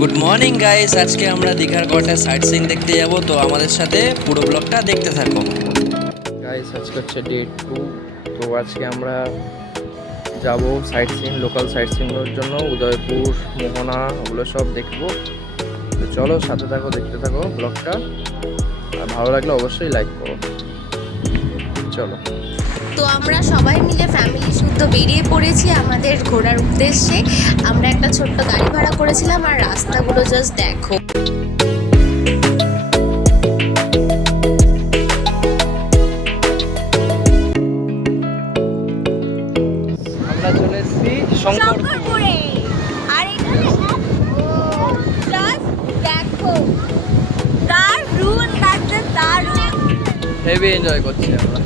Good morning guys, আজকে আমরা দীঘার কটা সাইট সিইং দেখতে যাব, তো আমাদের সাথে পুরো ব্লগটা দেখতে থাকো। গাইস আজকে হচ্ছে ডে 2, তো আজকে আমরা যাব সাইট সিইং, লোকাল সাইট সিইংয়ের জন্য উদয়পুর, মোহনা ওগুলো সব দেখবো। তো চলো সাথে থাকো, দেখতে থাকো ব্লগটা, আর ভালো লাগলে অবশ্যই লাইক করো। চলো। তো আমরা সবাই মিলে ফ্যামিলি শুদ্ধ বেরিয়ে পড়েছি আমাদের ঘোরার উদ্দেশ্যে। আমরা একটা ছোট্ট গাড়ি ভাড়া করেছিলাম, আর রাস্তাগুলো জাস্ট দেখো। আমরা চলে এসেছি শঙ্করপুরে, আর এখানে জাস্ট দেখো, দারুণ লাগছে, দারুণ। হেভি এনজয় করছি আমরা।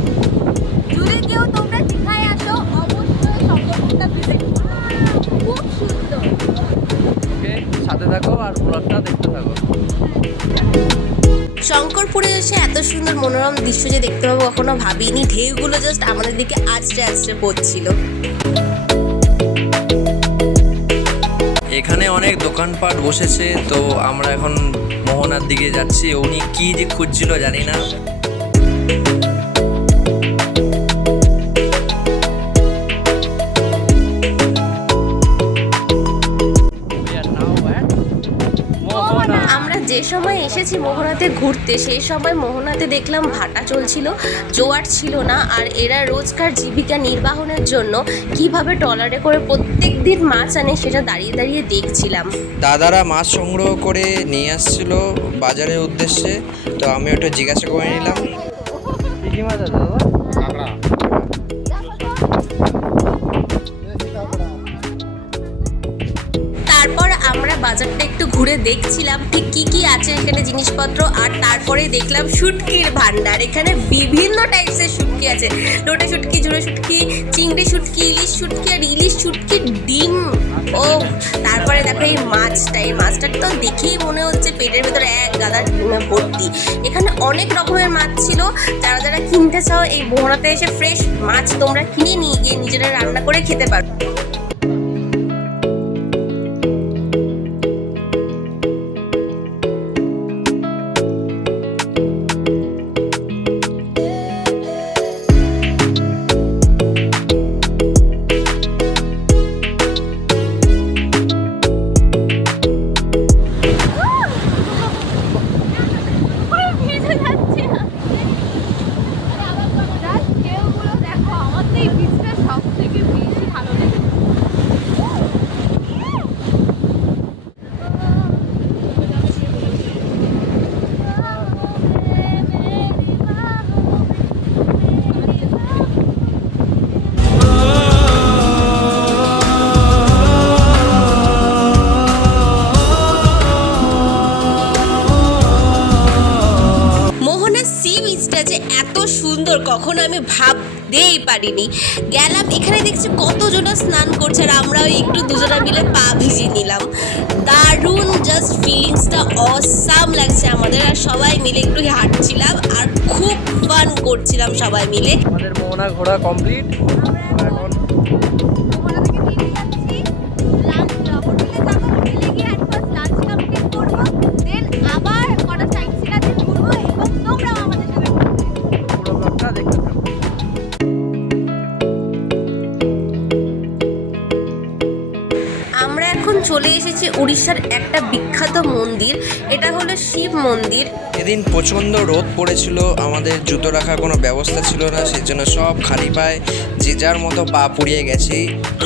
যদি কেউ তোমরা দীঘায় আসো, অবশ্যই শঙ্করপুরটা ভিজিট করো, খুব সুন্দর। ওকে, সাথে থাকো আর ব্লগটা দেখতে থাকো। শঙ্করপুরে এসে এত সুন্দর মনোরম দৃশ্য যে দেখতে পাবো কখনো ভাবিনি। ঢেউগুলো জাস্ট আমাদের দিকে আছড়ে আছড়ে পড়ছিল। এখানে অনেক দোকানপাট বসেছে, তো আমরা এখন মোহনার দিকে যাচ্ছি। উনি কি যে খুঁজছিল জানি না। আমরা যে সময় এসেছি মোহনাতে ঘুরতে, সেই সময় মোহনাতে দেখলাম ভাটা চলছিল, জোয়ার ছিল না। আর এরা রোজকার জীবিকা নির্বাহনের জন্য কিভাবে ট্রলারে করে প্রত্যেক দিন মাছ আনে সেটা দাঁড়িয়ে দাঁড়িয়ে দেখছিলাম। দাদারা মাছ সংগ্রহ করে নিয়ে আসছিল বাজারের উদ্দেশ্যে, তো আমি ওটা জিজ্ঞাসা করে নিলাম। কি মাছ আছে দাদা? তারপর আমরা বাজারটা একটু ঘুরে দেখছিলাম ঠিক কি কি আছে এখানে জিনিসপত্র। আর তারপরে দেখলাম শুটকির ভান্ডার। এখানে বিভিন্ন টাইপসের শুটকি আছে, লোটে শুটকি, ঝুড়ো শুটকি, চিংড়ি শুটকি, ইলিশ শুটকি, আর ইলিশ শুটকির ডিম। ও তারপরে দেখো এই মাছটা তো দেখেই মনে হচ্ছে পেটের ভেতরে এক গাদা ডিমে ভর্তি। এখানে অনেক রকমের মাছ ছিল। যারা যারা কিনতে চাও এই মোহনাতে এসে ফ্রেশ মাছ তোমরা কিনে নিয়ে গিয়ে নিজেরা রান্না করে খেতে পারো। যে এত সুন্দর কখনো আমি ভাবতেই পারিনি। গেলাম, এখানে দেখছি কতজনা স্নান করছে, আর আমরাও একটু দুজনা মিলে পা ভিজিয়ে নিলাম। দারুণ, জাস্ট ফিলিংসটা অসাম লাগছে আমাদের। আর সবাই মিলে একটু হাঁটছিলাম আর খুব ফান করছিলাম সবাই মিলে। আমাদের মোহনা ঘোরা কমপ্লিট। এখন চলে এসেছি উড়িষ্যার একটা বিখ্যাত মন্দির, এটা হলো শিব মন্দির। এদিন প্রচণ্ড রোদ পড়েছিল, আমাদের জুতো রাখার কোনো ব্যবস্থা ছিল না, সেই জন্য সব খালি পায়ে যে যার মতো পা পুড়িয়ে গেছি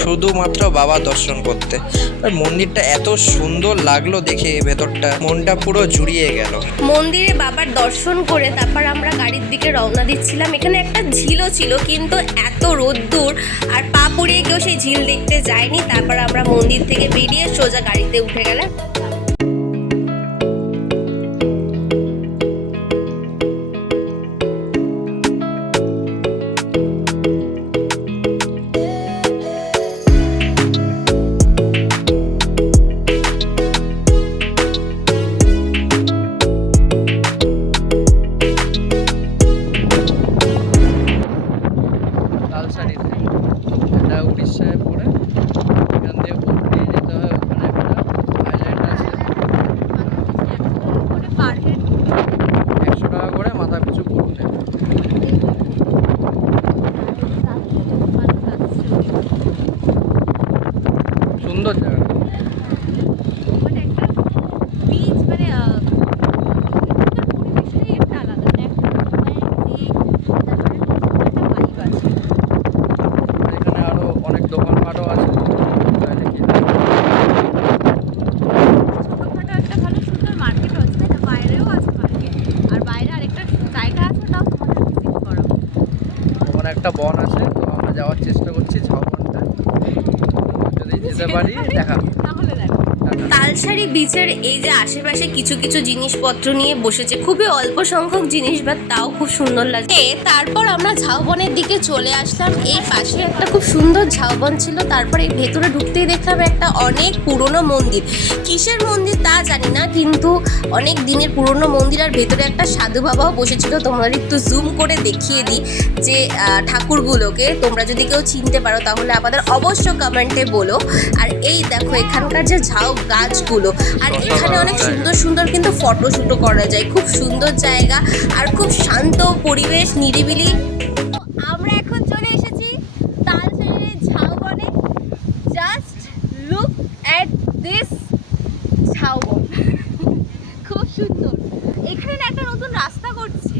শুধুমাত্র বাবা দর্শন করতে। আর মন্দিরটা এত সুন্দর লাগলো দেখে, ভেতরটা মনটা পুরো জুড়িয়ে গেল। মন্দিরে বাবার দর্শন করে তারপর আমরা গাড়ির দিকে রওনা দিচ্ছিলাম। এখানে একটা ঝিলও ছিল, কিন্তু এত রোদ্দুর আর পা পুড়িয়ে কেউ সেই ঝিল দেখতে যায়নি। তারপর আমরা মন্দির থেকে বেরিয়ে সোজা গাড়িতে উঠে গেলাম। উড়িষ্যায় পড়ে, এখান দিয়ে উপর দিয়ে যেতে হয়, ওখানে একটা আইল্যান্ড একটা বন আছে, তো আমরা যাওয়ার চেষ্টা করছি ঝাউবনটা, যদি যেতে পারি দেখা। তালসারি বিচের এই যে আশেপাশে কিছু কিছু জিনিসপত্র নিয়ে বসেছে, খুবই অল্প সংখ্যক জিনিস, বা তাও খুব সুন্দর লাগে। তারপর আমরা ঝাউবনের দিকে চলে আসলাম। এই পাশে একটা খুব সুন্দর ঝাউবন ছিল। তারপর এই ভেতরে ঢুকতেই দেখলাম একটা অনেক পুরনো মন্দির। কিসের মন্দির তা জানি না, কিন্তু অনেক দিনের পুরনো মন্দির। আর ভেতরে একটা সাধু বাবাও বসেছিল। তোমরা একটু জুম করে দেখিয়ে দিই যে ঠাকুরগুলোকে। তোমরা যদি কেউ চিনতে পারো তাহলে আমাদের অবশ্য কমেন্টে বলো। আর এই দেখো এখানকার যে ঝাউ গাছগুলো, আর এখানে অনেক সুন্দর সুন্দর কিন্তু ফটোশুটও করা যায়। খুব সুন্দর জায়গা আর খুব শান্ত পরিবেশ, নিরিবিলি। আমরা এখন চলে এসেছি তালসারির ঝাউবনে। জাস্ট লুক অ্যাট দিস ঝাউবন, খুব সুন্দর। এখানে একটা নতুন রাস্তা করছে,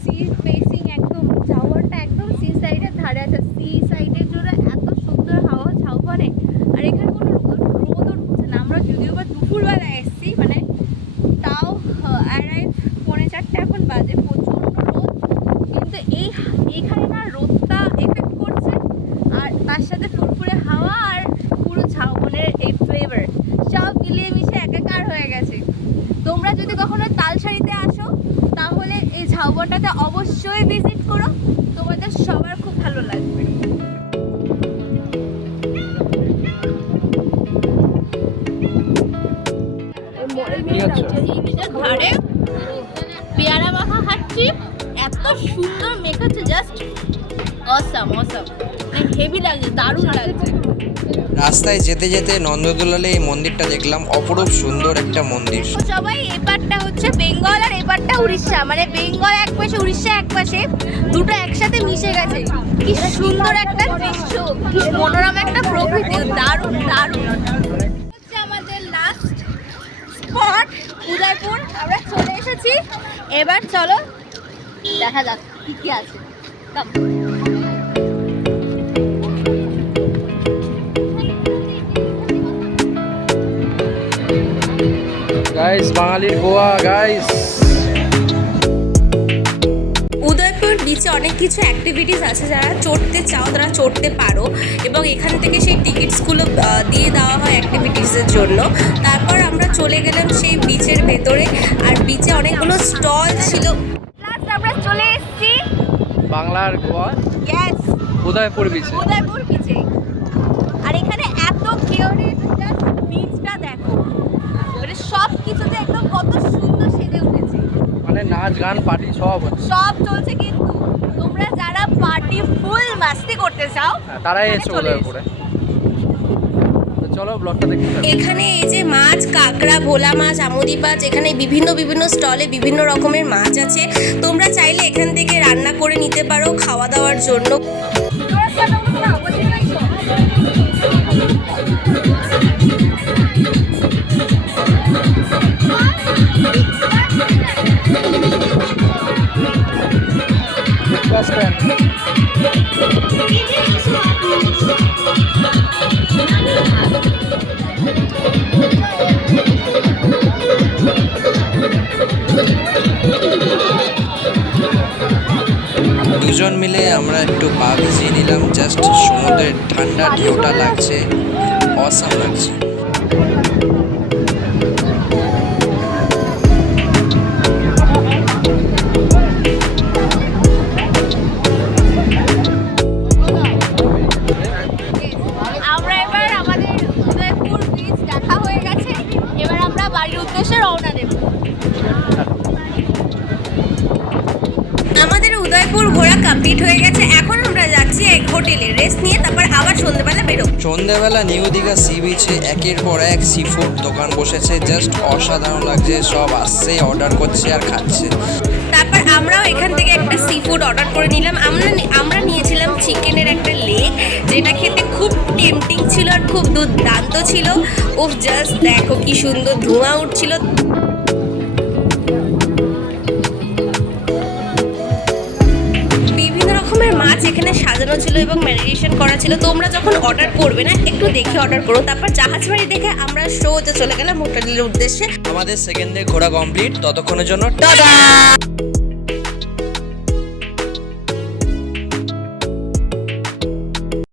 সি ফেসিং, একদম ঝাউবনটা একদম সি সাইডের ধারে আছে। সি সাইডের জন্য এত সুন্দর হাওয়া ঝাউবনে। আর এখানে কোনো রোদও ঢুকছে না। আমরা যদিও বা দুপুরবেলায় এসেছি, মানে তাও অ্যারাইভ 3:45 এখন বাজে, প্রচণ্ড রোদ। কিন্তু এইখানে না রোদটা এফেক্ট করছে, আর তার সাথে ফুরফুরে হাওয়া আর পুরো ঝাউবনের এই ফ্লেভার সব মিলিয়ে মিশে একাকার হয়ে গেছে। তোমরা যদি কখনো তালসারিতে আসো তাহলে এই ঝাউবনটাতে অবশ্যই ভিজিট করো, তোমাদের সবার খুব ভালো লাগবে। ধারে পেয়ারা মাখা খাচ্ছি, এত সুন্দর মেখাচ্ছে, জাস্ট অসাম অসাম, হেভি লাগছে, দারুণ লাগছে। রাস্তায় যেতে যেতে নন্দদুলালে এই মন্দিরটা দেখলাম, অপরূপ সুন্দর একটা মন্দির। সবাই এপারটা হচ্ছে বেঙ্গল আর এপারটা উড়িষ্যা, মানে বেঙ্গল এক পাশে উড়িষ্যা এক পাশে, দুটো একসাথে মিশে গেছে। কি সুন্দর একটা দৃশ্য, কি মনোরম একটা প্রকৃতি, দারুণ দারুণ। হচ্ছে আমাদের লাস্ট স্পট উদয়পুর, আমরা চলে এসেছি। এবার চলো দেখা যাক কি কি আছে। গাইস, বাঙালির গোয়া গাইস। উদয়পুর বিচে অনেক কিছু অ্যাক্টিভিটিস আছে, যারা চড়তে চাও তারা চড়তে পারো, এবং এখান থেকে সেই টিকিটসগুলো দিয়ে দেওয়া হয় অ্যাক্টিভিটিসের জন্য। তারপর আমরা চলে গেলাম সেই বিচের ভেতরে, আর বিচে অনেকগুলো স্টল ছিল। লাস্ট আমরা চলে এসেছি বাংলার গোয়া, ইয়েস, উদয়পুর বিচে। উদয়পুর বিচে। আর এখানে এত কিউরিয়াস, জাস্ট বিচটা দেখো, মানে সব কিছুতে একদম কত সুন্দর সেজে উঠেছে। মানে নাচ গান পার্টি সব চলছে। কিন্তু তোমরা যারা পার্টি ফুল মাস্তি করতে চাও তারাই এসে উদয়পুরে। তো চলো ব্লগটা দেখতে থাকো। এখানে এই যে মাছ, কাঁকড়া, ভোলা মাছ, আমুদি মাছ, এখানে বিভিন্ন বিভিন্ন স্টলে বিভিন্ন রকমের মাছ আছে। তোমরা চাইলে এখান থেকে রান্না করে নিতে পারো খাওয়া দাওয়ার জন্য। দুজন মিলে আমরা একটু পা ভিজিয়ে নিলাম, জাস্ট সমুদ্রের ঠান্ডা ঢেউটা লাগছে, অসাম লাগছে। আমরা এবার আমাদের উদয়পুর বিচ দেখা হয়ে গেছে, এবার আমরা বাড়ির উদ্দেশ্যে রওনা দেব। আমাদের উদয়পুর ঘোরা কমপ্লিট হয়ে গেছে। এখন আমরা যাচ্ছি এক হোটেলে রেস্ট নিয়ে, তারপর আবার সন্ধ্যেবেলা বেরোবো। সন্ধ্যেবেলা নিউ দীঘা সি বিচে একের পর এক সি ফুড দোকান বসেছে, জাস্ট অসাধারণ লাগছে। সব আসছে, অর্ডার করছে আর খাচ্ছে। তারপর আমরাও এখান থেকে একটা সি ফুড অর্ডার করে নিলাম। আমরা নিয়েছিলাম চিকেনের একটা লেগ, যেটা খেতে খুব টেম্পটিং ছিল আর খুব দুর্দান্ত ছিল। ও জাস্ট দেখো কি সুন্দর ধোঁয়া উঠছিল। বিভিন্ন রকমের মাছ এখানে সাজানো ছিল এবং ম্যারিনেশন করা ছিল। তোমরা যখন অর্ডার করবে না একটু দেখে অর্ডার করো। তারপর জাহাজ বাড়ি দেখে আমরা সোজা চলে গেলাম হোটেলের উদ্দেশ্যে। আমাদের সেকেন্ড ডে ঘোরা কমপ্লিট, ততক্ষণের জন্য টাটা।